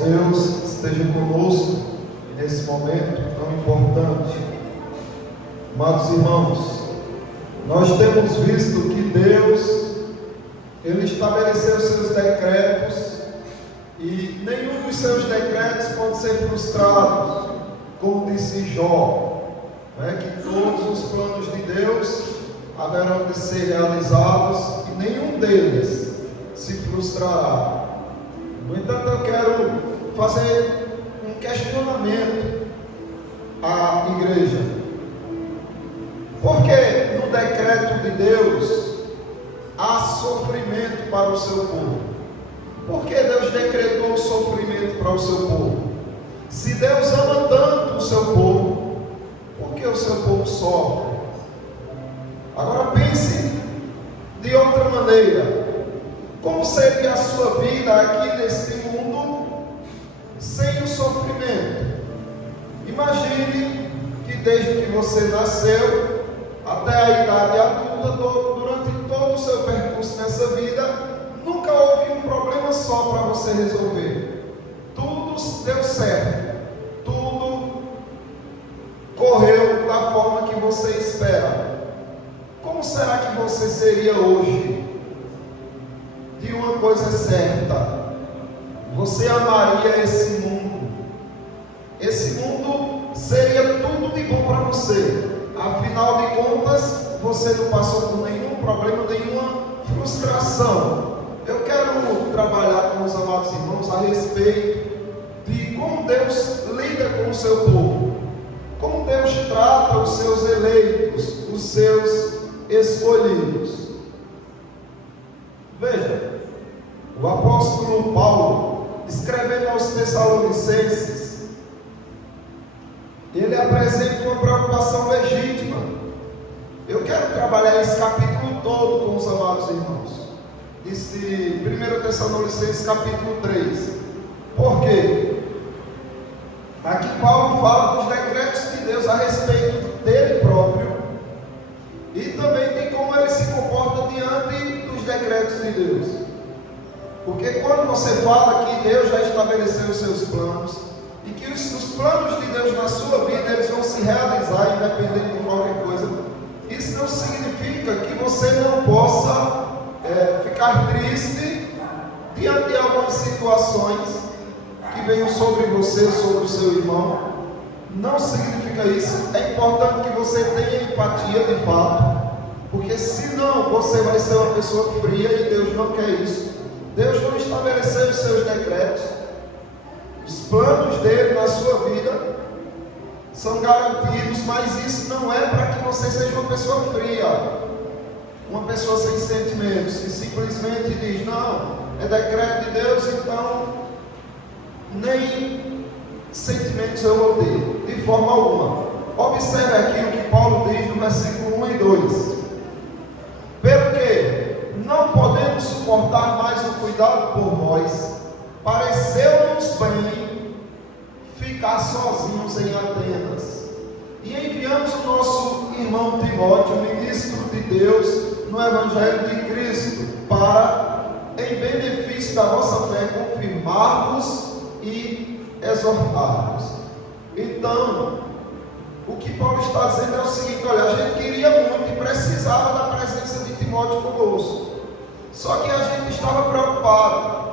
Nosso Deus esteja conosco nesse momento tão importante. Amados irmãos, nós temos visto que Deus, Ele estabeleceu seus decretos e nenhum dos seus decretos pode ser frustrado, como disse Jó, que todos os planos de Deus haverão de ser realizados e nenhum deles se frustrará. No entanto, eu quero fazer um questionamento à igreja. Por que no decreto de Deus há sofrimento para o seu povo? Por que Deus decretou sofrimento para o seu povo? Se Deus ama tanto o seu povo, por que o seu povo sofre? Agora pense de outra maneira. Como seria a sua vida aqui neste mundo sem o sofrimento? Imagine que desde que você nasceu até a idade adulta, durante todo o seu percurso nessa vida, nunca houve um problema só para você resolver. Tudo deu certo, tudo correu da forma que você espera. Como será que você seria hoje? De uma coisa certa, você amaria esse mundo. Esse mundo seria tudo de bom para você. Afinal de contas, você não passou por nenhum problema, nenhuma frustração. Eu quero trabalhar com os amados irmãos a respeito de como Deus lida com o seu povo, como Deus trata os seus eleitos, os seus escolhidos. Veja, o apóstolo Paulo, escrevendo aos Tessalonicenses, ele apresenta uma preocupação legítima. Eu quero trabalhar esse capítulo todo com os amados irmãos. Diz de 1 Tessalonicenses capítulo 3. Por quê? Aqui Paulo fala dos decretos de Deus a respeito dele próprio e também de como ele se comporta diante dos decretos de Deus. Porque quando você fala que Deus já estabeleceu os seus planos e que os planos de Deus na sua vida eles vão se realizar independente de qualquer coisa, isso não significa que você não possa ficar triste diante de algumas situações que venham sobre você, sobre o seu irmão. Não significa isso. É importante que você tenha empatia de fato, porque senão você vai ser uma pessoa fria e Deus não quer isso. Deus não estabeleceu os seus decretos. Os planos dele na sua vida são garantidos, mas isso não é para que você seja uma pessoa fria, uma pessoa sem sentimentos, que simplesmente diz, não, é decreto de Deus, então nem sentimentos eu vou ter, de forma alguma. Observe aqui o que Paulo diz no versículo 1 e 2. Pelo que, não podendo suportar mais o cuidado por vós, pareceu-nos bem ficar sozinhos em Atenas. E enviamos o nosso irmão Timóteo, ministro de Deus, no Evangelho de Cristo, para, em benefício da vossa fé, confirmar-vos e exortar-vos. Então, o que Paulo está dizendo é o seguinte: olha, a gente queria muito e precisava da presença de Timóteo conosco, só que a gente estava preocupado.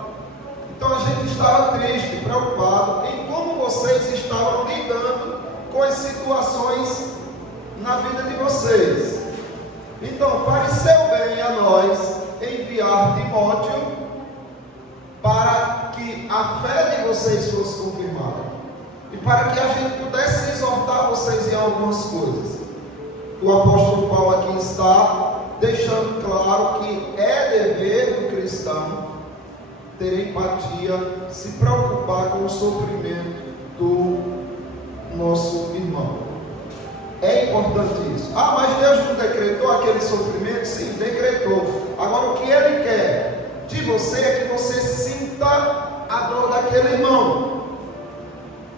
Então a gente estava triste, preocupado em como vocês estavam lidando com as situações na vida de vocês. Então pareceu bem a nós enviar Timóteo para que a fé de vocês fosse confirmada e para que a gente pudesse exortar vocês em algumas coisas. O apóstolo Paulo aqui está deixando claro que é dever do cristão ter empatia, se preocupar com o sofrimento do nosso irmão. É importante isso. Ah, mas Deus não decretou aquele sofrimento? Sim, decretou. Agora o que Ele quer de você é que você sinta a dor daquele irmão.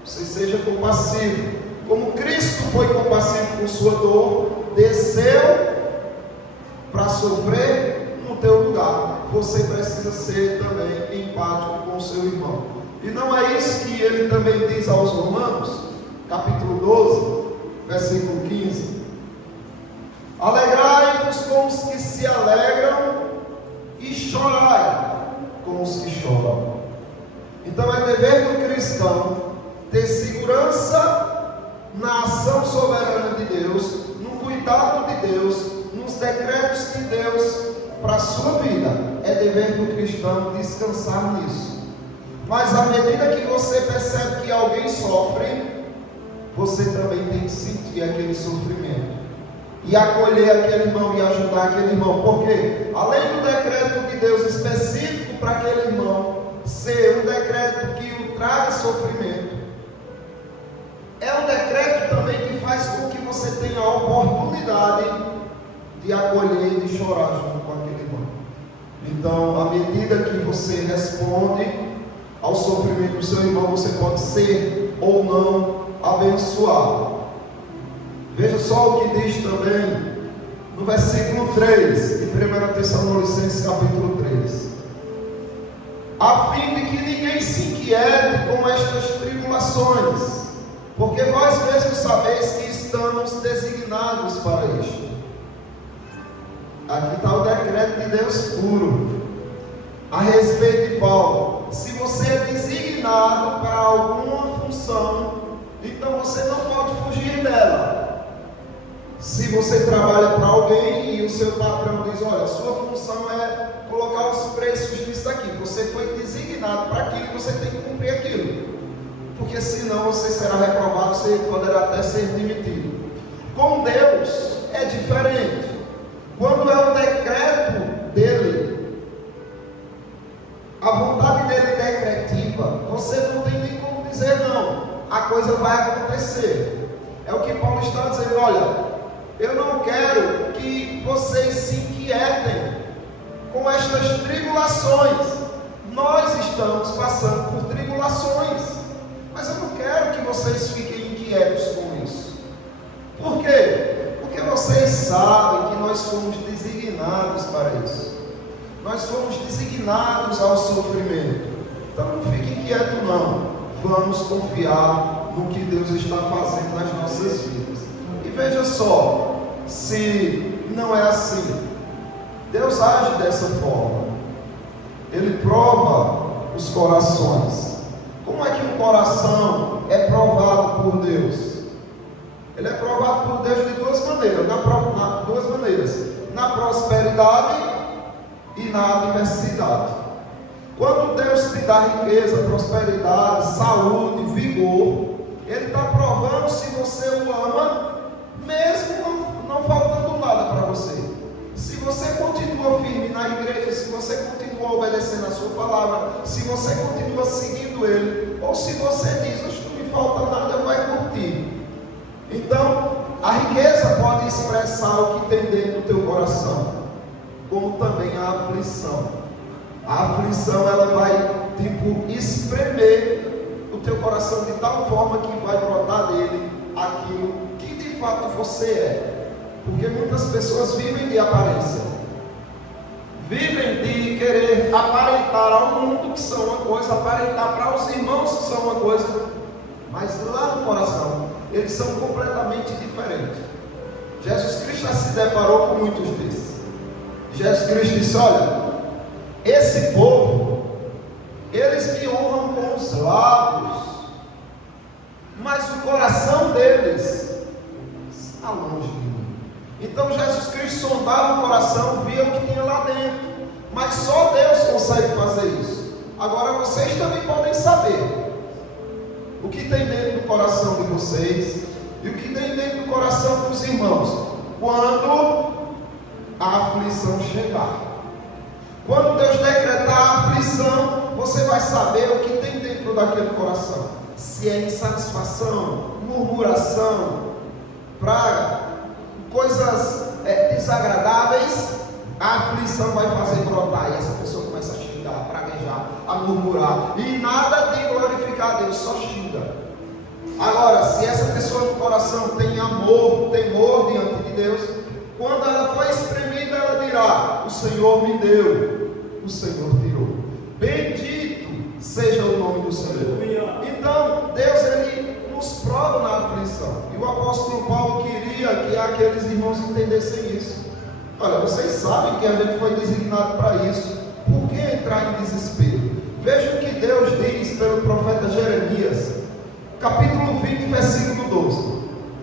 Você seja compassivo. Como Cristo foi compassivo com sua dor, desceu para sofrer no teu lugar. Você precisa ser também empático com o seu irmão. E não é isso que ele também diz aos Romanos, capítulo 12, versículo 15: alegrai-vos com os que se alegram e chorai com os que choram. Então é dever do cristão ter segurança na ação soberana de Deus, no cuidado de Deus, nos decretos de Deus para a sua vida. É dever do cristão descansar nisso. Mas à medida que você percebe que alguém sofre, você também tem que sentir aquele sofrimento e acolher aquele irmão e ajudar aquele irmão. Porque além do decreto de Deus específico para aquele irmão ser um decreto que o traga sofrimento, é um decreto também que faz com que você tenha a oportunidade de acolher e de chorar junto com aquele irmão. Então, à medida que você responde ao sofrimento do seu irmão, você pode ser ou não abençoado. Veja só o que diz também no versículo 3 de 1 Tessalonicenses capítulo 3: a fim de que ninguém se inquiete com estas tribulações, porque vós mesmos sabeis que estamos designados para isto. Aqui está o decreto de Deus puro a respeito de Paulo. Se você é designado para alguma função, então você não pode fugir dela. Se você trabalha para alguém e o seu patrão diz: olha, sua função é colocar os preços disso aqui, você foi designado para aquilo e você tem que cumprir aquilo, porque senão você será reprovado, você poderá até ser demitido. Com Deus é diferente. Quando é o decreto dele, a vontade dele decretiva, você não tem nem como dizer não, a coisa vai acontecer. É o que Paulo está dizendo: olha, eu não quero que vocês se inquietem com estas tribulações. Nós estamos passando por tribulações, mas eu não quero que vocês fiquem inquietos com isso. Por quê? Porque vocês sabem que nós fomos designados para isso. Nós fomos designados ao sofrimento. Então não fique inquieto não. Vamos confiar no que Deus está fazendo nas nossas vidas. E veja só, se não é assim, Deus age dessa forma. Ele prova os corações. Como é que um coração é provado por Deus? Ele é provado por Deus de duas maneiras. Na prosperidade e na adversidade. Quando Deus te dá riqueza, prosperidade, saúde, vigor, Ele está provando se você o ama, mesmo não faltando nada para você. Se você continua firme na igreja, se você continua obedecendo a sua palavra, se você continua seguindo Ele, ou se você diz: não me falta nada, vai curtir. Então, a riqueza pode expressar o que tem dentro do teu coração, como também a aflição. A aflição, ela vai, espremer o teu coração de tal forma que vai brotar dele aquilo que de fato você é. Porque muitas pessoas vivem de aparência, vivem de querer aparentar ao mundo que são uma coisa, aparentar para os irmãos que são uma coisa, mas lá no coração eles são completamente diferentes. Jesus Cristo já se deparou com muitos desses. Jesus Cristo disse: olha, esse povo, eles me honram com os lábios, mas o coração deles está longe de mim. Então Jesus Cristo sondava o coração, via o que tinha lá dentro, mas só Deus consegue fazer isso. Agora vocês também podem saber o que tem dentro do coração de vocês e o que tem dentro do coração dos irmãos quando a aflição chegar. Quando Deus decretar a aflição, você vai saber o que tem dentro daquele coração. Se é insatisfação, murmuração, praga, coisas desagradáveis, a aflição vai fazer brotar, e essa pessoa começa a xingar, a praguejar, a murmurar, e nada de glorificar a Deus, só xinga. Agora, se essa pessoa no coração tem amor, temor diante de Deus, quando ela for espremida, ela dirá: o Senhor me deu, o Senhor tirou. Bendito seja o nome do Senhor. Então, Deus, Ele nos prova na aflição. E o apóstolo Paulo queria que aqueles irmãos entendessem isso. Olha, vocês sabem que a gente foi designado para isso. Por que entrar em desespero? Veja o que Deus diz pelo profeta Jeremias, capítulo 20, versículo 12.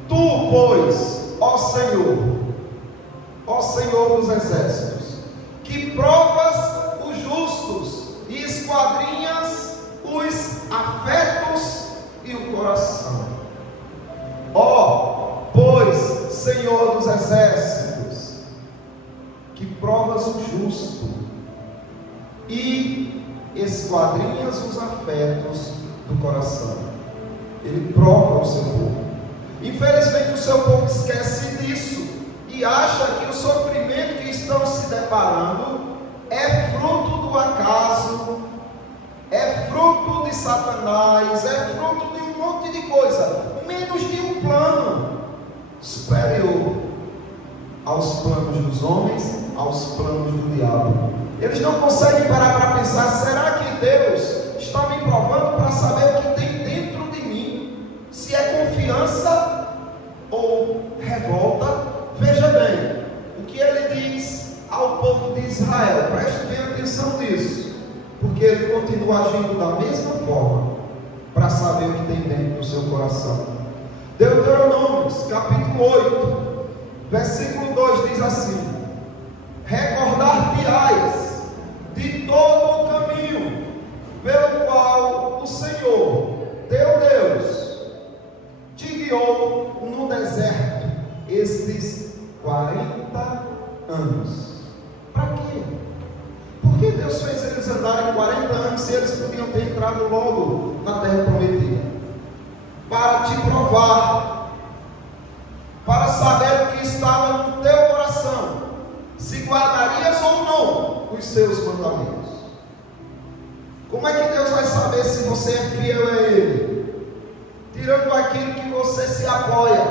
Tu, pois, ó Senhor dos exércitos, que provas os justos e esquadrinhas os afetos e o coração. Ó, pois, Senhor dos exércitos, que provas o justo e esquadrinhas os afetos do coração. Ele prova o seu povo. Infelizmente o seu povo esquece disso e acha que o sofrimento que estão se deparando é fruto do acaso, é fruto de Satanás, é fruto de um monte de coisa, menos de um plano superior aos planos dos homens, aos planos do diabo. Eles não conseguem parar para pensar: será que Deus está me provando para saber o que tem dentro de mim? Se é confiança ou revolta? Veja bem, o que ele diz ao povo de Israel, preste bem atenção nisso, porque ele continua agindo da mesma forma, para saber o que tem dentro do seu coração. Deuteronômio, capítulo 8, versículo 2 diz assim: recordar-te-ás de todo o caminho pelo qual o Senhor, teu Deus, te guiou no deserto estes 40 anos. Para quê? Por que Deus fez eles andarem 40 anos se eles podiam ter entrado logo na terra prometida? Para te provar, para saber o que estava no teu coração, se guardarias ou não os seus mandamentos. Como é que Deus vai saber se você é fiel a Ele? Tirando aquilo que você se apoia,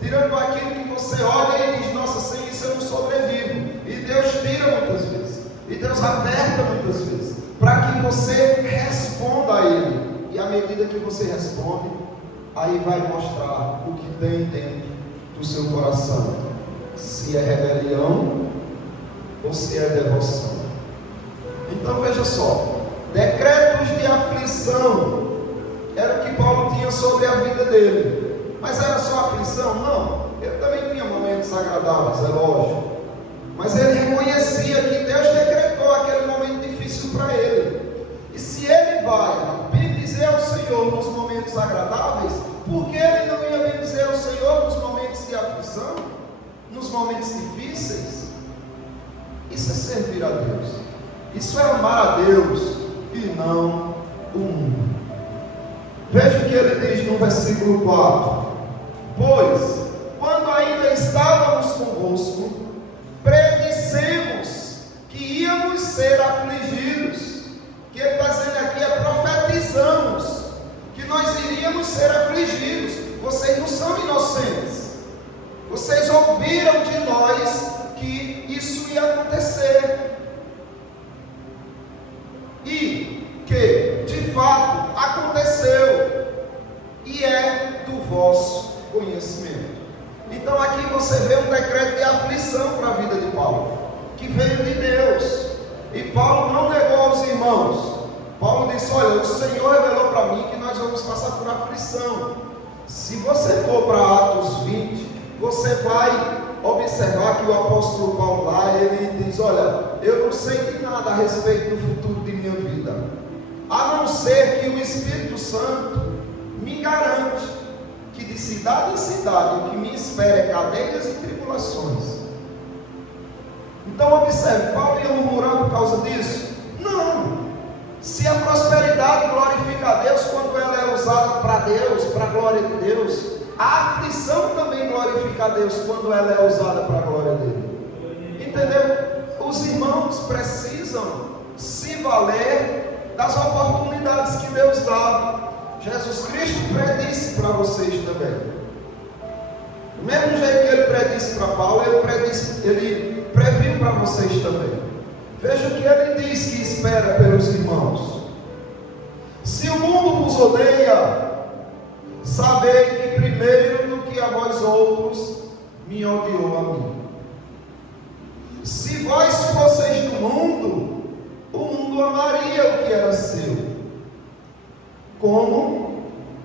tirando aquilo que você olha e diz: nossa, sem isso eu não sobrevivo. E Deus tira muitas vezes, e Deus aperta muitas vezes, para que você responda a Ele. E à medida que você responde, aí vai mostrar o que tem dentro do seu coração, se é rebelião ou se é devoção. Então veja só, decretos de aflição era o que Paulo tinha sobre a vida dele. Mas era só aflição? Não, ele também tinha momentos agradáveis, é lógico, mas ele reconhecia que Deus decretou aquele momento difícil para ele. E se ele vai bendizer ao Senhor nos momentos agradáveis, por que ele não ia bendizer ao Senhor nos momentos de aflição, nos momentos difíceis? Isso é servir a Deus, isso é amar a Deus e não o mundo. Veja o que ele diz no versículo 4: pois, quando ainda estávamos convosco, predissemos que íamos ser afligidos. O que ele está dizendo aqui é: profetizamos que nós iríamos ser afligidos. Vocês não são inocentes, vocês ouviram de nós que isso ia acontecer, e que de fato aconteceu, e é do vosso conhecimento. Então aqui você vê um decreto de aflição para a vida de Paulo, que veio de Deus. E Paulo não negou aos irmãos. Paulo disse: olha, o Senhor revelou para mim que nós vamos passar por aflição. Se você for para Atos 20, você vai observar que o apóstolo Paulo lá, ele diz: olha, eu não sei de nada a respeito do futuro de minha vida, a não ser que o Espírito Santo me garante que de cidade em cidade o que me espera é cadeias e tribulações. Então observe, Paulo ia murmurar por causa disso? Não. Se a prosperidade glorifica a Deus quando ela é usada para Deus, para a glória de Deus, a aflição também glorifica a Deus quando ela é usada para a glória dele. Entendeu? Os irmãos precisam se valer das oportunidades que Deus dá. Jesus Cristo predisse para vocês também. Do mesmo jeito que ele predisse para Paulo, ele previu para vocês também. Veja o que ele diz que espera pelos irmãos. Se o mundo vos odeia, sabei que primeiro do que a vós outros me odiou a mim. Se vós fosseis do mundo, o mundo amaria o que era seu. Como,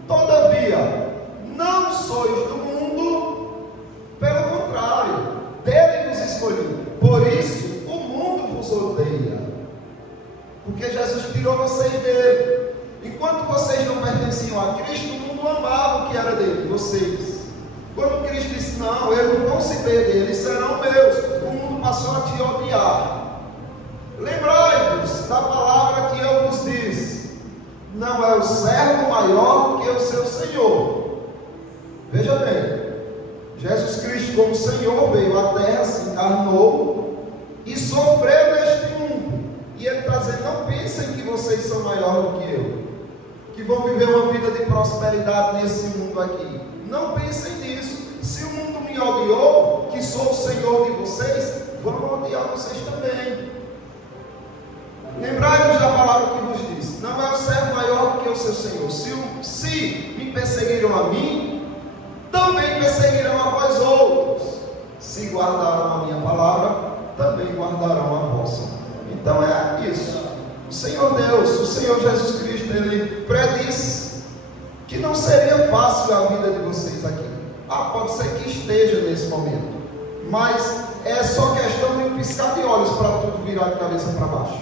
todavia, não sois do mundo, pelo contrário, dele vos escolhi. Por isso, o mundo vos odeia, porque Jesus tirou vocês dele. Enquanto vocês não pertenciam a Cristo, o mundo amava o que era dele, vocês. Quando Cristo disse, não, eles não vão se perder, eles serão meus, o mundo passou a te odiar. Lembrai-vos da palavra que eu vos disse: não é o servo maior do que o seu Senhor. Veja bem, Jesus Cristo como Senhor veio à terra, se encarnou e sofreu neste mundo. E Ele está dizendo, não pensem que vocês são maiores do que eu, que vão viver uma vida de prosperidade nesse mundo aqui. Não pensem nisso. Se o mundo me odiou, que sou o Senhor de vocês, vão odiar vocês também. Lembrai-vos da palavra que vos disse: não é o servo maior do que o seu Senhor. Se me perseguiram a mim, também perseguirão a vós outros. Se guardaram a minha palavra, também guardarão a vossa. Então é isso. O Senhor Deus, o Senhor Jesus Cristo, Ele predisse que não seria fácil a vida de vocês aqui. Pode ser que esteja nesse momento, mas é só questão de um piscar de olhos para tudo virar de cabeça para baixo.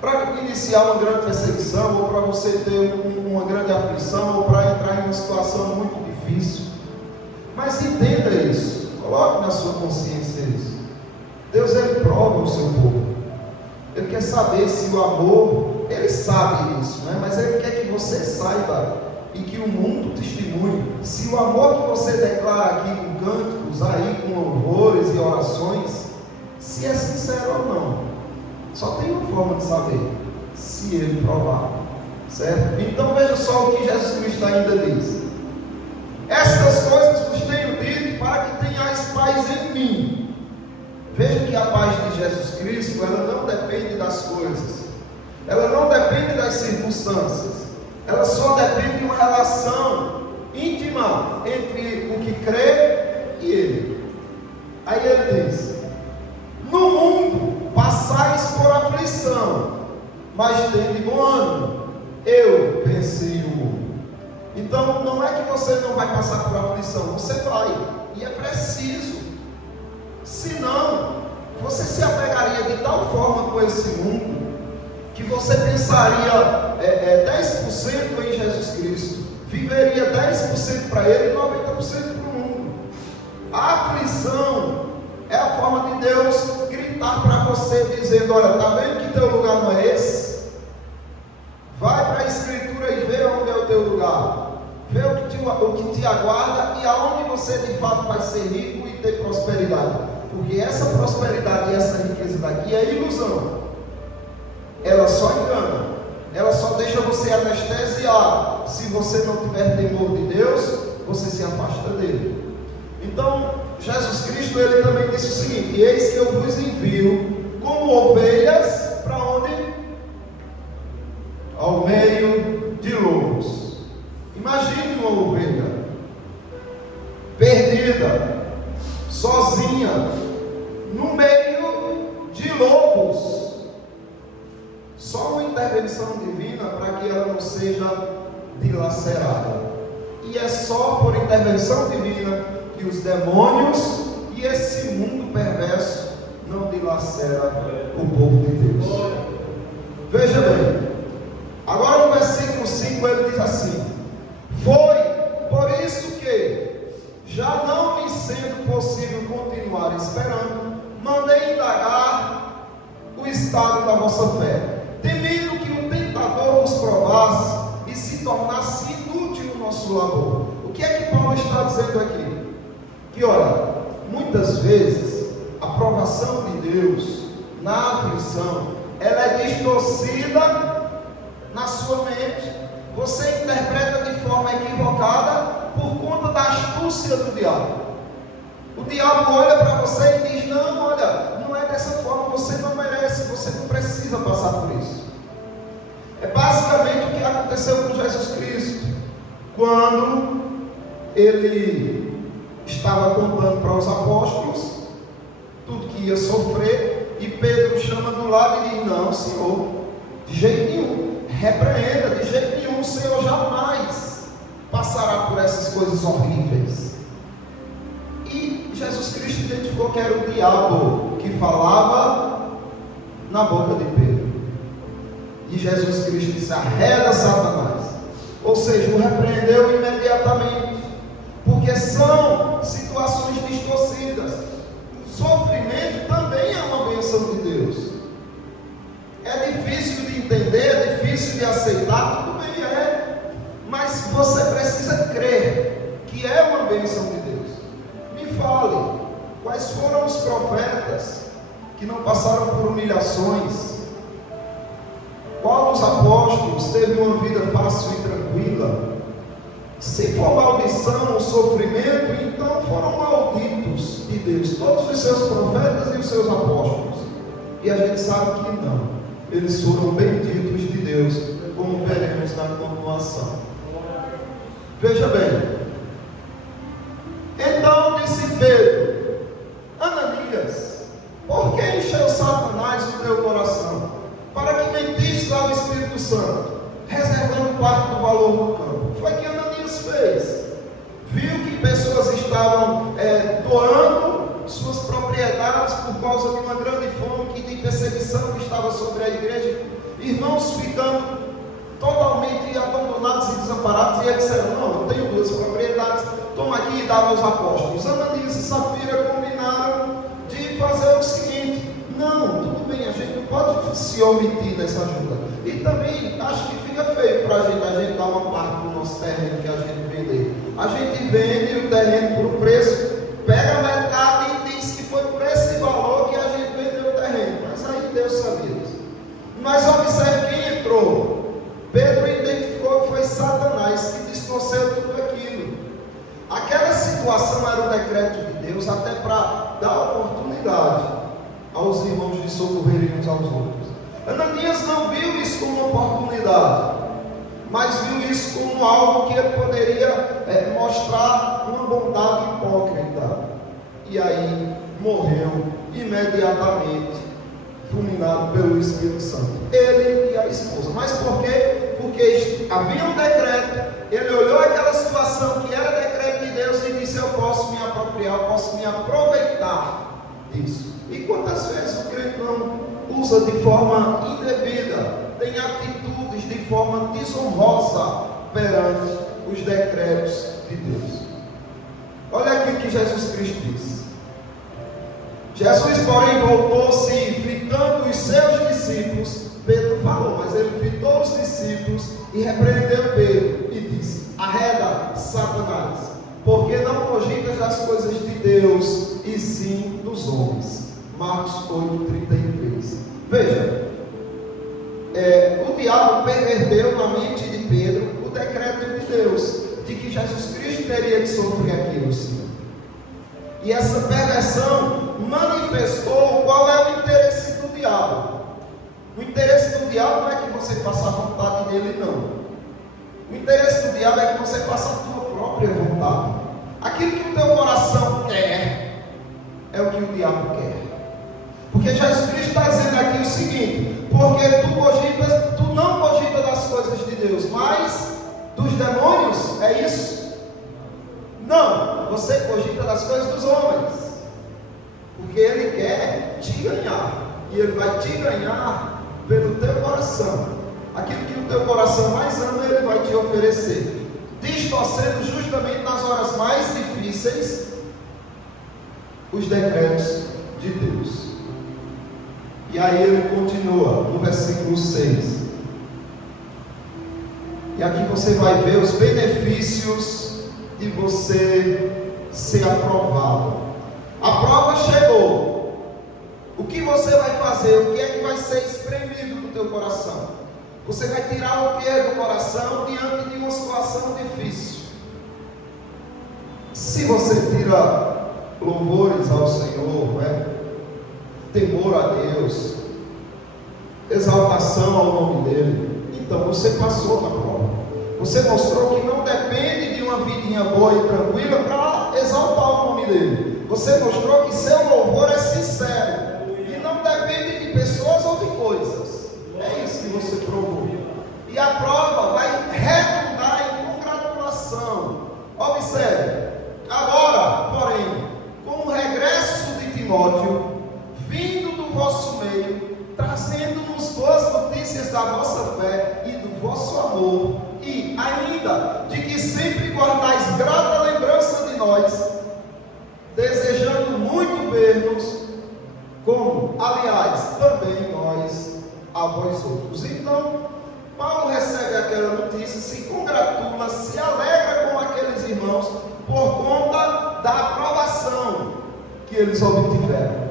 Para iniciar uma grande perseguição, ou para você ter uma grande aflição, ou para entrar em uma situação muito difícil. Mas entenda isso, coloque na sua consciência isso. Deus, Ele prova o seu povo. Ele quer saber se o amor, Ele sabe isso, né? Mas Ele quer que você saiba e que o mundo testemunhe se o amor que você declara aqui com cânticos, aí com louvores e orações, se é sincero ou não. Só tem uma forma de saber: se Ele provar, certo? Então veja só o que Jesus Cristo ainda diz: estas coisas vos tenho dito para que tenhais paz em mim. Veja que a paz de Jesus Cristo, ela não depende das coisas, ela não depende das circunstâncias, ela só depende de uma relação íntima entre o que crê e Ele. Aí Ele diz: no mundo passais por aflição, mas tende bom ânimo, eu venci o mundo. Então não é que você não vai passar por aflição, você vai, e é preciso. Senão, você se apegaria de tal forma com esse mundo, que você pensaria 10% em Jesus Cristo, viveria 10% para Ele e 90% para o mundo. A aflição é a forma de Deus gritar para você, dizendo: olha, está vendo que teu lugar não é esse? Vai para a Escritura e vê onde é o teu lugar, vê o que te aguarda e aonde você de fato vai ser rico e ter prosperidade. Porque essa prosperidade e essa riqueza daqui é ilusão. Ela só engana, ela só deixa você anestesiado. Se você não tiver temor de Deus, você se afasta dele. Então, Jesus Cristo, Ele também disse o seguinte: eis que eu vos envio como ovelhas para onde? Ao meio de lobos. Imagine uma ovelha perdida, sozinha, no meio de lobos. Só uma intervenção divina para que ela não seja dilacerada. E é só por intervenção divina que os demônios e esse mundo perverso não dilacera o povo de Deus. Veja bem, agora no versículo 5 ele diz assim: foi por isso que, já não me sendo possível continuar esperando, mandei indagar o estado da vossa fé, temendo que o tentador vos provasse e se tornasse inútil o nosso labor. O que é que Paulo está dizendo aqui? Que olha, muitas vezes a provação de Deus na aflição, ela é distorcida na sua mente. Você interpreta de forma equivocada por conta da astúcia do diabo. O diabo olha para você e diz: não, olha, não é dessa forma, você não merece, você não precisa passar por isso. É basicamente o que aconteceu com Jesus Cristo, quando ele estava contando para os apóstolos tudo que ia sofrer, e Pedro chama do lado e diz: não, Senhor, de jeito nenhum, repreenda, de jeito nenhum, o Senhor jamais passará por essas coisas horríveis. E Jesus Cristo identificou que era o diabo que falava na boca de Pedro, e Jesus Cristo disse: arreda, Satanás. Ou seja, o repreendeu imediatamente, porque são situações distorcidas. Sofrimento também é uma bênção de Deus. É difícil de entender, é difícil de aceitar, tudo bem mas você precisa crer que é uma bênção de Deus. Me fale, quais foram os profetas que não passaram por humilhações? Qual dos apóstolos teve uma vida fácil e tranquila? Se for maldição ou sofrimento, então foram malditos de Deus, todos os seus profetas e os seus apóstolos. E a gente sabe que não, eles foram benditos de Deus, como veremos na continuação. Veja bem, então disse Pedro: Ananias, por que encheu Satanás o teu coração, para que mentiste ao Espírito Santo, reservando parte do valor do campo? Foi que Ananias fez. Viu que pessoas estavam doando suas propriedades por causa de uma grande fome e de perseguição que estava sobre a igreja, irmãos ficando totalmente abandonados e desamparados, e eles disseram: não, eu tenho 2 propriedades, toma aqui, e dava aos apóstolos. Ananias e Safira combinaram de fazer o seguinte: não, tudo bem, a gente não pode se omitir dessa ajuda, e também acho que fica feio para a gente dar uma parte do nosso terreno que a gente vender. A gente vende o terreno por um preço, pega a metade e diz que foi por esse valor que a gente vendeu o terreno, mas aí Deus sabia disso. Mas observe quem entrou. Pedro identificou que foi Satanás que distorceu tudo aquilo. Aquela situação era um decreto de Deus, até para dar oportunidade aos irmãos de socorrerem uns aos outros. Ananias não viu isso como uma oportunidade, mas viu isso como algo que ele poderia mostrar uma bondade hipócrita. E aí morreu imediatamente, fulminado pelo Espírito Santo, ele e a esposa. Mas por quê? Porque havia um decreto. Ele olhou aquela situação que era decreto de Deus e disse: eu posso me apropriar, eu posso me aproveitar disso. E quantas vezes o crente não usa de forma indevida, tem atitudes de forma desonrosa perante os decretos de Deus? Olha aqui o que Jesus Cristo disse. Jesus, porém, voltou-se e fitando os seus discípulos, Pedro falou, mas ele fitou os discípulos e repreendeu Pedro e disse: arreda, Satanás, porque não cogitas as coisas de Deus, e sim dos homens. Marcos 8:33. Veja, o diabo perverteu na mente de Pedro o decreto de Deus, de que Jesus Cristo teria que sofrer aquilo, sim. E essa perversão manifestou qual é o interesse do diabo. O interesse do diabo não é que você faça a vontade dele, não. O interesse do diabo é que você faça a tua própria vontade. Aquilo que o teu coração quer é o que o diabo quer. Porque Jesus Cristo está dizendo aqui o seguinte: porque tu não cogita das coisas de Deus, mas dos demônios, é isso? Não, você cogita das coisas dos homens, porque ele quer te ganhar, e ele vai te ganhar pelo teu coração. Aquilo que o teu coração mais ama, ele vai te oferecer, distorcendo justamente nas horas mais difíceis os decretos de Deus. E aí ele continua no versículo 6. E aqui você vai ver os benefícios de você ser aprovado. A prova chegou. O que você vai fazer? O que é que vai ser espremido do teu coração? Você vai tirar o que é do coração diante de uma situação difícil. Se você tira louvores ao Senhor, temor a Deus, exaltação ao nome dele, Então você passou na prova. Você mostrou que não depende de uma vidinha boa e tranquila para exaltar o nome dele. Você mostrou que seu louvor é sincero e não depende de pessoas ou de coisas. É isso que você provou. E a prova vai redundar em congratulação. Observe. Agora, porém, com o regresso de Timóteo, vindo do vosso meio, trazendo-nos boas notícias da vossa fé e do vosso amor, e ainda de que sempre guardais grata lembrança de nós, desejando muito ver-nos, como, aliás, também nós a vós outros. Então, Paulo recebe aquela notícia, se congratula, se alegra com aqueles irmãos, por conta da aprovação que eles obtiveram.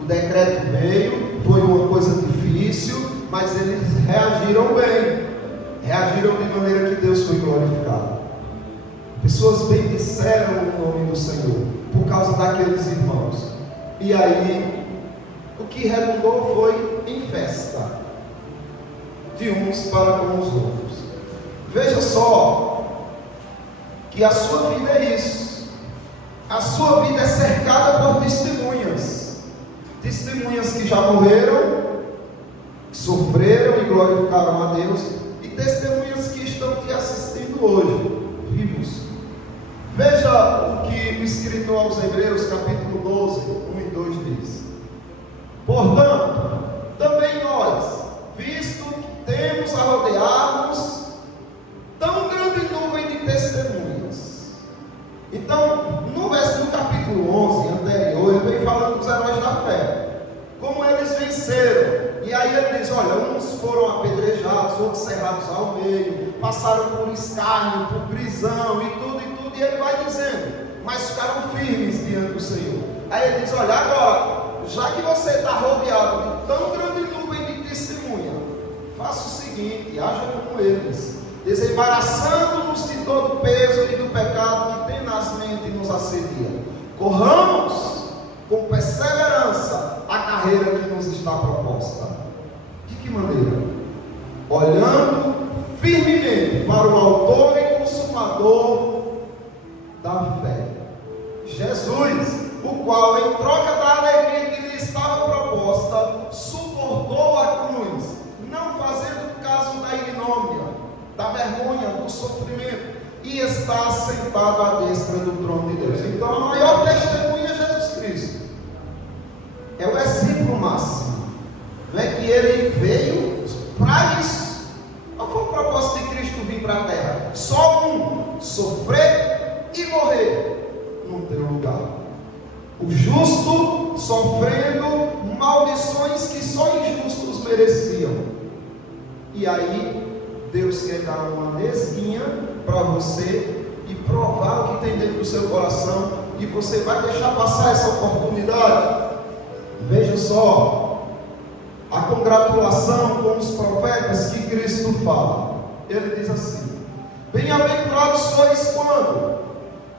O decreto veio, foi uma coisa difícil, mas eles reagiram bem, reagiram de maneira que Deus foi glorificado. Pessoas bendisseram o nome do Senhor, por causa daqueles irmãos. E aí, o que redundou foi em festa, de uns para com os outros. Veja só, que a sua vida é isso. A sua vida é cercada por testemunhas. Testemunhas que já morreram, que sofreram e glorificaram a Deus, e testemunhas que estão te assistindo hoje, vivos. Veja o que o escritor aos Hebreus, capítulo 12, 1 e 2 diz: portanto, também nós, visto que temos a rodear-nos tão grande nuvem de testemunhas. Então, no capítulo 11 anterior, ele vem falando dos heróis da fé, como eles venceram. E aí ele diz: olha, uns foram apedrejados, outros cerrados ao meio, passaram por escárnio, por prisão e tudo, e ele vai dizendo, mas ficaram firmes diante do Senhor. Aí ele diz: olha, agora, já que você está rodeado de tão grande nuvem de testemunha, faça o seguinte, haja como eles, desembaraçando-nos de todo o peso e do pecado que tenazmente nos assedia. Corramos com perseverança a carreira que nos está proposta. De que maneira? Olhando firmemente para o autor e consumador da fé, Jesus, o qual, em troca da alegria que lhe estava proposta, suportou a cruz, não fazendo caso da ignomínia, da vergonha, do sofrimento, e está sentado à destra do trono de Deus. Então, a maior testemunha é Jesus Cristo. É o exemplo máximo. Não é que ele veio para isso. Qual foi o propósito de Cristo vir para a terra? Só um: sofrer e morrer no teu lugar. O justo sofrendo maldições que só injustos mereciam. E aí Deus quer dar uma nesguinha para você e provar o que tem dentro do seu coração, e você vai deixar passar essa oportunidade. Veja só a congratulação com os profetas que Cristo fala. Ele diz assim: bem-aventurados sois quando,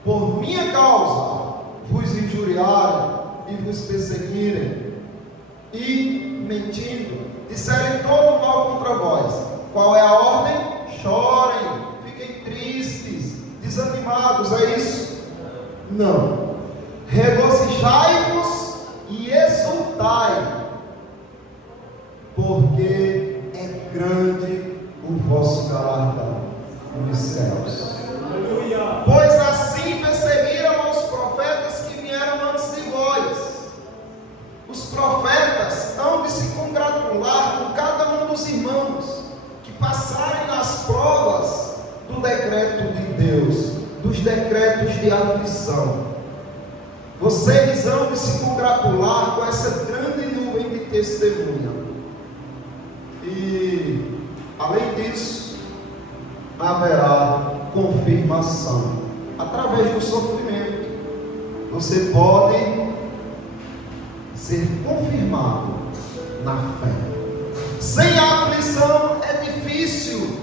por minha causa, vos injuriarem e vos perseguirem, e, mentindo, disserem todo mal contra vós. Qual é a ordem? Chorem, fiquem tristes, desanimados, é isso? Não. Regozijai-vos e exultai, porque é grande o vosso galardão nos céus. Pois assim perseguiram os profetas que vieram antes de vós. Os profetas hão de se congratular com cada um dos irmãos que passarem nas provas do decreto de Deus, dos decretos de aflição. Vocês hão de se congratular com essa grande nuvem de testemunha. E, além disso, haverá confirmação. Através do sofrimento, você pode ser confirmado na fé. Sem a aflição é difícil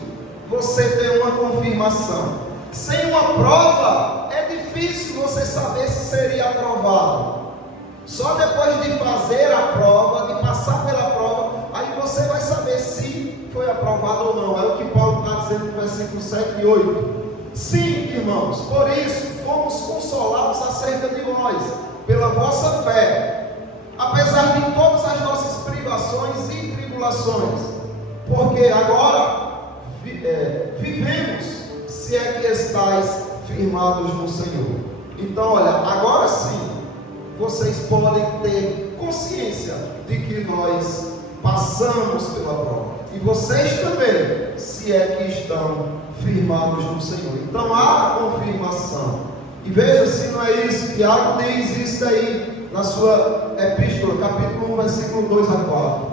você ter uma confirmação. Sem uma prova é difícil você saber se seria aprovado. Só depois de fazer a prova, de passar pela prova, aí você vai saber se foi aprovado ou não. É o que Paulo está dizendo no versículo 7 e 8. Sim, irmãos, por isso fomos consolados acerca de vós, pela vossa fé, apesar de todas as nossas privações e tribulações, porque agora vivemos, se é que estáis firmados no Senhor. Então, olha, agora sim, vocês podem ter consciência de que nós passamos pela prova, e vocês também, se é que estão firmados no Senhor. Então há confirmação. E veja se não é isso. Tiago diz isso aí na sua epístola, capítulo 1, versículo 2 a 4.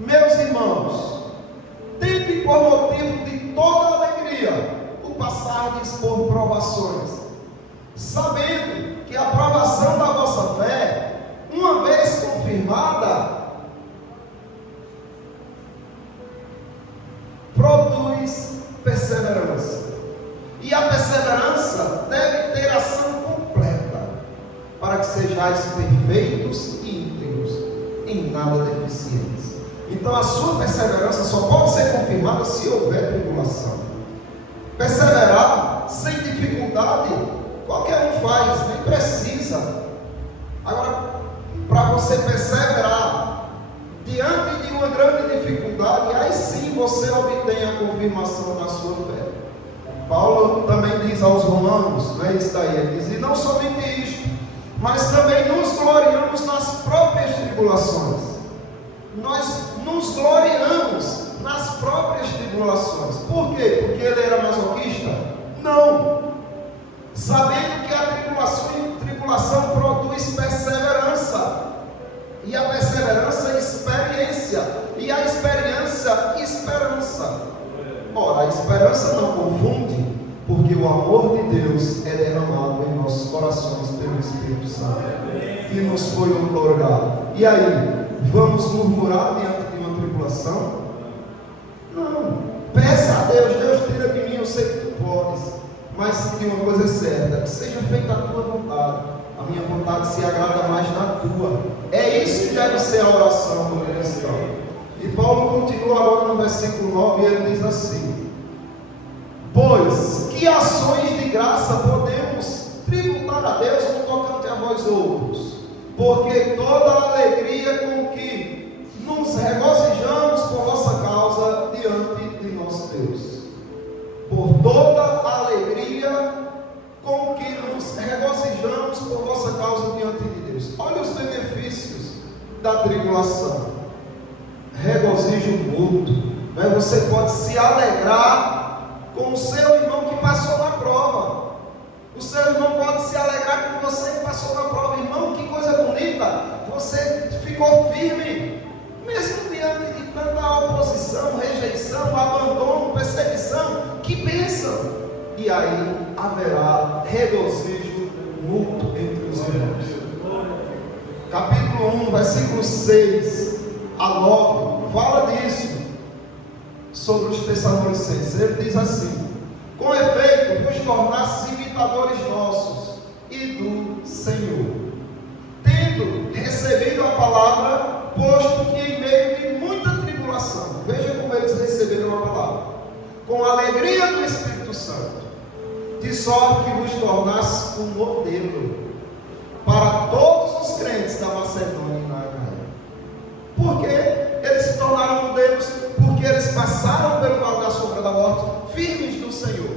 Meus irmãos, tende por motivo de toda alegria o passardes por provações, sabendo que a provação da vossa fé, uma vez confirmada, produz perseverança. E a perseverança deve ter ação completa, para que sejais perfeitos e íntegros, em nada deficientes. Então a sua perseverança só pode ser confirmada se houver tribulação. Perseverar sem dificuldade, qualquer um faz, nem precisa. Agora, para você perseverar diante de uma grande dificuldade, aí sim você obtém a confirmação da sua fé. Paulo também diz aos romanos, não é isso daí? Ele diz: e não somente isto, mas também nos gloriamos nas próprias tribulações. Nós nos gloriamos nas próprias tribulações. Por quê? Porque ele era masoquista? Não. Sabendo que a tribulação produz perseverança, e a perseverança é experiência, e a experiência esperança. Ora, a esperança não confunde, porque o amor de Deus é derramado em nossos corações pelo Espírito Santo, que nos foi outorgado. E aí, vamos murmurar diante de uma tribulação? Não. Peça a Deus: Deus, tira de mim, eu sei que tu podes, mas que uma coisa é certa, que seja feita a tua vontade. A minha vontade se agrada mais na tua. É isso que deve ser a oração do cristão. E Paulo continua agora no versículo 9, e ele diz assim: pois que ações de graça podemos tributar a Deus no tocante a vós outros? Porque toda a alegria com que nos regozijamos por vossa causa diante de nosso Deus. Por toda a alegria com que nos regozijamos por vossa causa diante de Deus. Olha os benefícios da tribulação. Regozijo mútuo, né? Você pode se alegrar com o seu irmão que passou na prova. O seu irmão pode se alegrar com você que passou na prova. Irmão, que coisa bonita, você ficou firme, mesmo diante de tanta oposição, rejeição, abandono, perseguição. Que bênção! E aí haverá regozijo mútuo entre os irmãos. Capítulo 1, versículo 6 a 9, fala disso, sobre os Tessalonicenses. Ele diz assim: com efeito, vos tornastes imitadores nossos e do Senhor, tendo recebido a palavra, posto que em meio de muita tribulação, veja como eles receberam a palavra, com a alegria do Espírito Santo, de sorte que vos tornastes um modelo para todos os crentes da Macedônia e na Acaia. Por que eles se tornaram modelos? Porque eles passaram pelo vale da sombra da morte, firmes no Senhor.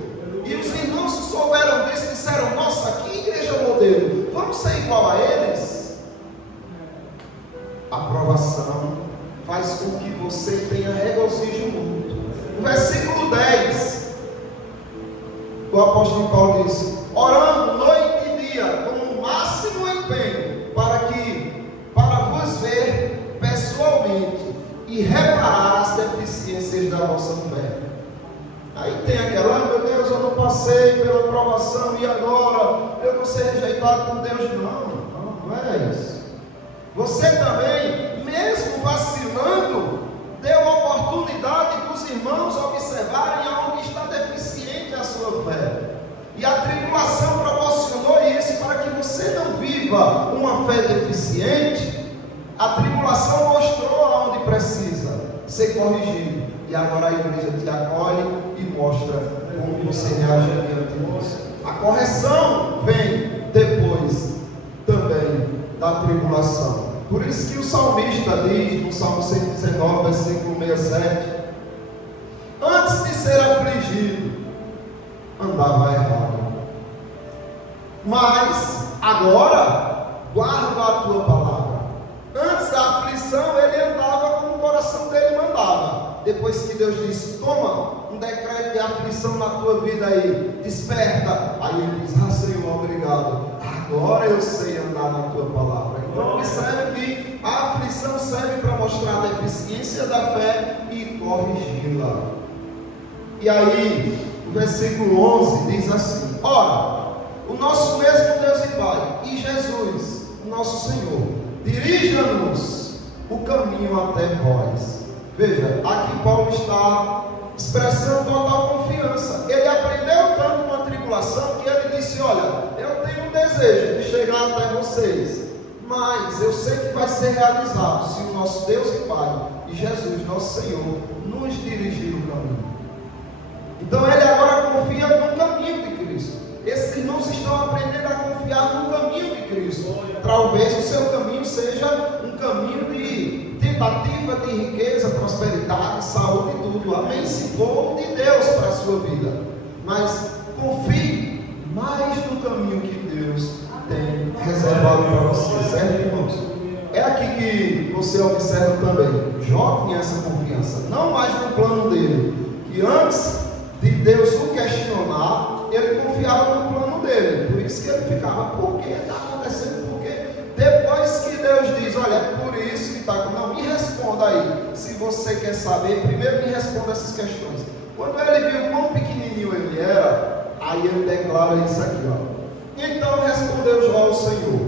E os irmãos que souberam disso disseram: nossa, que igreja modelo, vamos ser igual a eles. A aprovação faz com que você tenha regozijo mútuo. No versículo 10, o apóstolo Paulo diz: orando noite e dia com o máximo empenho, para vos ver pessoalmente e reparar as deficiências da vossa fé. Aí tem aquela: meu Deus, eu não passei pela provação e agora eu vou ser rejeitado por Deus. Não é isso. Você também, mesmo vacilando, deu oportunidade para os irmãos observarem aonde está deficiente a sua fé. E a tribulação proporcionou isso para que você não viva uma fé deficiente. A tribulação mostrou aonde precisa ser corrigido. e agora a igreja te acolhe e mostra como você reage diante disso. A correção vem depois também da tribulação. Por isso que o salmista diz no Salmo 119, versículo 67, antes de ser afligido, andava errado, mas agora guardo a tua palavra. Antes da aflição ele andava como o coração dele mandava. Depois que Deus disse, toma um decreto de aflição na tua vida aí, desperta, aí ele diz, Senhor, obrigado, agora eu sei andar na tua palavra. Então observe que a aflição serve para mostrar a deficiência da fé e corrigi-la. E aí o versículo 11 diz assim, ora, o nosso mesmo Deus e Pai, e Jesus, o nosso Senhor, dirija-nos o caminho até vós. Veja, aqui Paulo está expressando total confiança. Ele aprendeu tanto com a tribulação que ele disse, olha, eu tenho um desejo de chegar até vocês, mas eu sei que vai ser realizado se o nosso Deus e Pai e Jesus, nosso Senhor, nos dirigir o caminho. Então ele agora confia no caminho de Cristo. Esses irmãos estão aprendendo a confiar no caminho de Cristo. Talvez o seu caminho seja um caminho de tentativa de riqueza, prosperidade, saúde e tudo. Amém? Se for de Deus para a sua vida. Mas confie mais no caminho que Deus tem reservado para você, certo, irmãos? É aqui que você observa também. Jó tinha essa confiança, não mais no plano dele, que antes de Deus o questionar, ele confiava no plano dele. Por isso que ele ficava, por que está acontecendo? Por quê? Depois que Deus diz, olha, é por isso que está. Não, me responda aí. Se você quer saber, primeiro me responda essas questões. Quando ele viu quão pequenininho ele era, aí ele declara isso aqui, ó. Então respondeu Jó ao Senhor,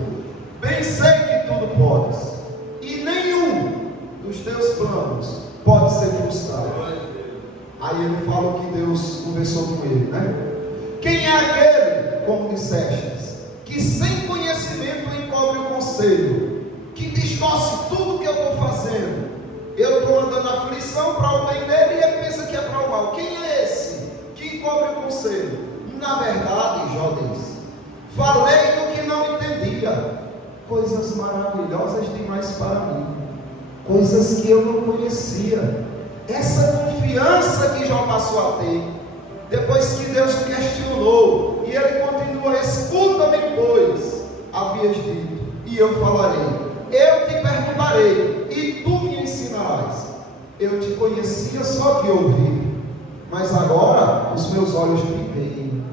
bem sei que tudo podes, e nenhum dos teus planos pode ser frustrado. Aí ele fala o que Deus conversou com ele, né? Quem é aquele, como dissestes, que sem conhecimento encobre o conselho, que distorce tudo que eu estou fazendo? Eu estou mandando aflição para o bem dele e ele pensa que é para o mal. Quem é esse que encobre o conselho? Na verdade, Jó diz, falei do que não entendia, coisas maravilhosas demais para mim, coisas que eu não conhecia. Essa confiança que Jó passou a ter, depois que Deus o questionou, e ele continua, escuta-me, pois havias dito, e eu falarei, eu te perguntarei, e tu me ensinarás. Eu te conhecia só de ouvir, mas agora os meus olhos te veem.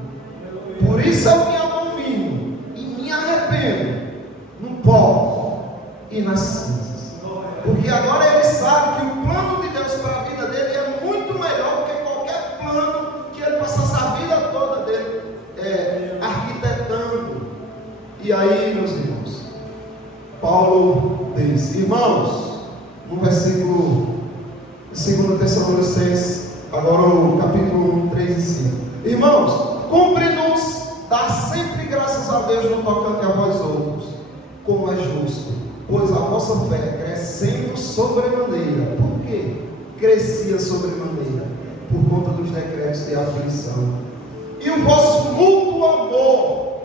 Por isso eu me abomino e me arrependo no pó e nas cinzas, porque agora ele sabe que o plano de Deus para a vida dele é muito melhor do que qualquer plano que ele passasse a vida toda dele arquitetando. E aí, meus irmãos, Paulo diz, irmãos, no versículo 2 Tessalonicenses, agora o capítulo 3 e 5, irmãos, cumpre-nos dar sempre graças a Deus no tocante a vós outros, como é justo, pois a vossa fé crescendo sobremaneira. Por quê? Crescia sobremaneira por conta dos decretos de aflição. E o vosso mútuo amor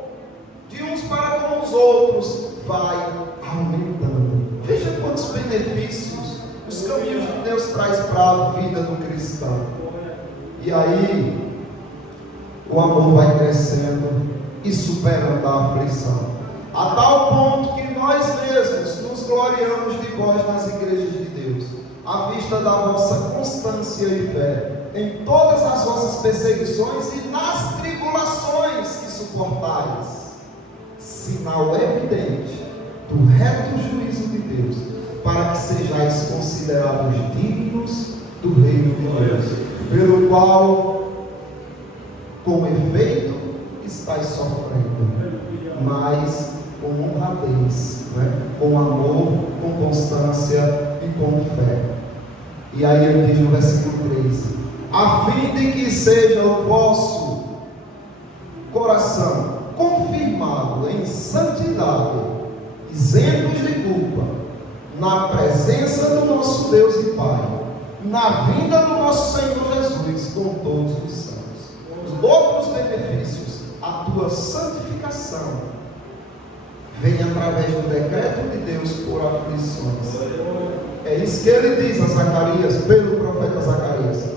de uns para com os outros vai aumentando. Veja quantos benefícios os caminhos de Deus traz para a vida do cristão. E aí o amor vai crescendo e superando a aflição, a tal ponto que nós mesmos nos gloriamos de vós nas igrejas de Deus, à vista da vossa constância e fé, em todas as vossas perseguições e nas tribulações que suportais, sinal evidente do reto juízo de Deus, para que sejais considerados dignos do reino de Deus, pelo qual, com efeito, estáis sofrendo, mas com honradez, né? Com amor, com constância e com fé. E aí ele diz no versículo 13, a fim de que seja o vosso coração confirmado em santidade, isentos de culpa, na presença do nosso Deus e Pai, na vinda do nosso Senhor Jesus com todos os santos. Os outros benefícios, a tua santificação, vem através do decreto de Deus por aflições. É isso que ele diz a Zacarias, pelo profeta Zacarias,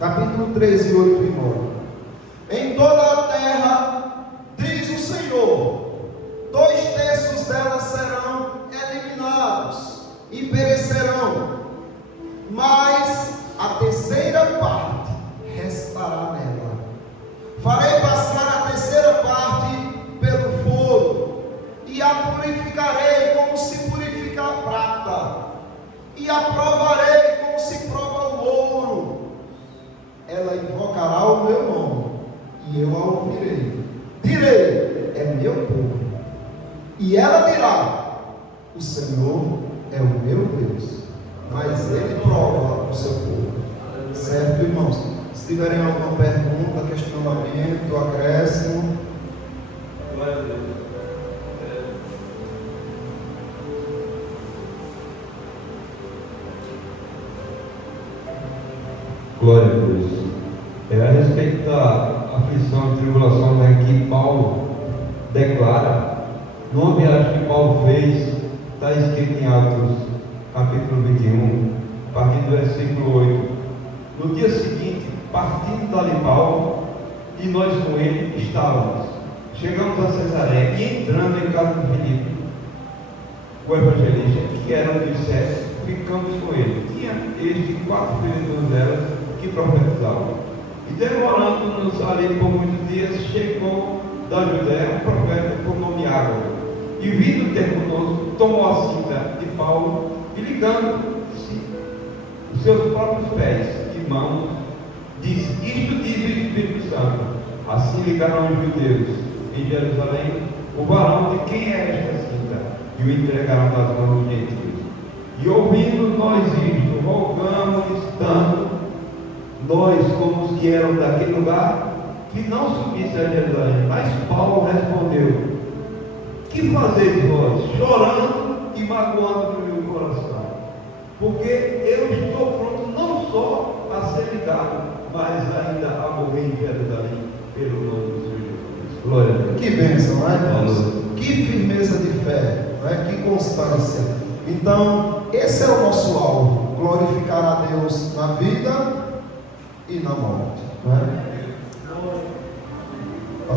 capítulo 3, 8 e 9. Em toda a terra, diz o Senhor, 2/3 dela serão eliminados e perecerão, mas a terceira parte restará nela. Farei passar a terceira parte pelo fogo, e a purificarei como se purifica a prata, e a provarei como se prova o ouro. Ela invocará o meu nome, e eu a ouvirei. Direi, é meu povo. E ela dirá, o Senhor é o meu Deus, mas Ele prova o seu povo. Certo, irmãos? Se tiverem alguma pergunta, questionamento, acréscimo. Glória a Deus. Glória a Deus. A respeito da aflição e tribulação, que Paulo declara, numa viagem que Paulo fez, está escrito em Atos, capítulo 21, a partir do versículo 8. No dia seguinte, partindo dali Paulo, e nós com ele estávamos. Chegamos a Cesareia e entrando em casa de Filipe, o evangelista, que era um dos 7, ficamos com ele. Tinha este 4 filhos de donzelas que profetizavam. E demorando-nos ali por muitos dias, chegou da Judéia um profeta por nome Ágabo. E vindo ter conosco, tomou a cinta de Paulo e ligando-se os seus próprios pés e mãos, disse: isto diz o Espírito Santo, assim ligarão os judeus em Jerusalém o varão de quem é esta cinta, e o entregarão nas mãos dos gentios. E ouvindo nós isto, rogamos, tanto nós como os que eram daquele lugar, que não subisse a Jerusalém. Mas Paulo respondeu: que fazeis vós, chorando e magoando o meu coração? Porque eu estou pronto não só a ser ligado, mas ainda a morrer em Jerusalém pelo nome do Senhor Jesus. Glória a Deus. Que bênção, não é, irmãos? Que firmeza de fé, não é? Que constância. Então, esse é o nosso alvo: glorificar a Deus na vida e na morte, não é?